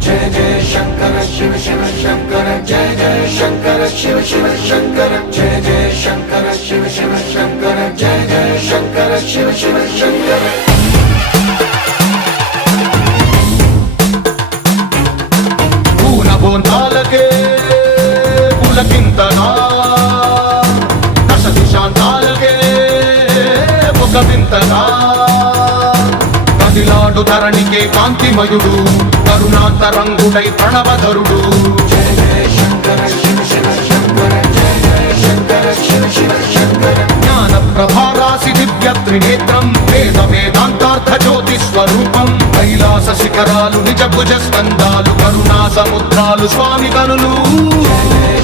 జయ జయ శంకర శివ శివ శంకర జయ జయ శంకర శివ శివ శంకర జయ జయ శంకర శివ శివ శంకర జయ జయ శంకర శివ శివ శంకర పూలబోందాలకే పులకింతగా దశ దిశాంతాలకే ఒక వింతగా కదిలాడు ధరణికే కాంతిమయుడు కరుణాంతరంగుడై ప్రణవధరుడు జయ జయ శంకర శివ శివ శంకర జయ జయ శంకర శివ శివ శంకర జ్ఞాన ప్రభారాసి దివ్య త్రినేత్రం వేద వేదాంతార్థ జ్యోతి స్వరూపం కైలాస శిఖరాలు నిజ భుజ స్కందాలు కరుణా సముద్రాలు స్వామి కనులు జయ జయ